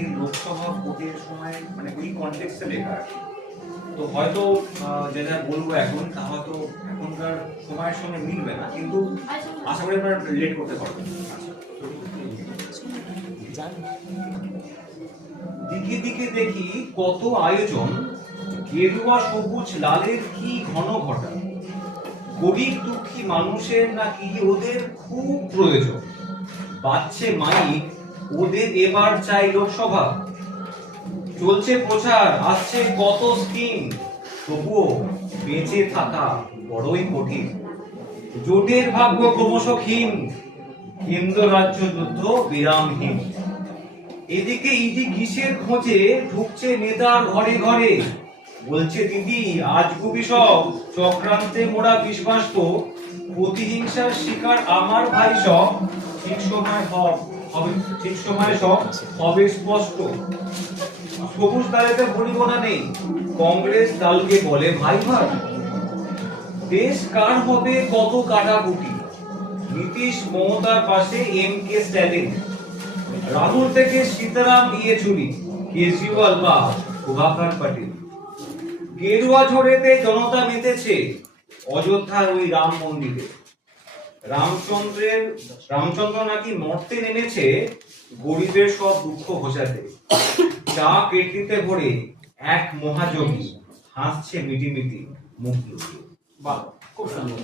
আগের লোকসভা ভোটের সময় মানে ওই কনটেক্সটে লেখা আর কি। তো হয়তো যেটা বলবো এখন তা হয়তো এখনকার সময়ের সঙ্গে মিলবে না, কিন্তু আশা করি আপনারা রিলেট করতে পারবেন। দিকে দিকে দেখি কত আয়োজন, গেরুয়া সবুজ লালের কি ঘন ঘটা, গরিব দুঃখী মানুষের নাকি ওদের খুব প্রয়োজন, বাজছে মাইক ওদের এবার চাই লোকসভা, চলছে প্রচার আসছে কত স্কিম, তবুও বেঁচে থাকা বড়ই কঠিন, জোটের ভাগ্য ক্রমশ ক্ষীণ, কেন্দ্র রাজ্য যুদ্ধ বিরামহীন। এদিকে ইডি কিসের খোঁজে ঢুকছে নেতার ঘরে ঘরে, বলছে দিদি আজগুবি সব চক্রান্তে মোড়া বিশ্বাস্ত, প্রতিহিংসার শিকার আমার ভাই সব, ঠিক সময় ঠিক সময় সব হবে স্পষ্ট। সবুজ দলেতে পরিগণা নেই, কংগ্রেস দলকে বলে ভাই ভাই, দেশ কার হবে কত কাটাকুটি, নীতিশ মমতার পাশে এম কে স্ট্যালিন, রাহুল থেকে সীতারাম ইয়েচুরি, কেজরিওয়াল বা প্রভাকর পাটিল। গেরুয়া ঝড়েতে জনতা মেতেছে অযোধ্যার ওই রাম মন্দিরে, রামচন্দ্র নাকি মর্তে নেমেছে গরিবের সব দুঃখ ঘোচাতে, চা কেটলিতে ভরে এক মহাযোগী হাসছে মিটিমিটি মুখ লুকিয়ে। বাহ, খুব সুন্দর।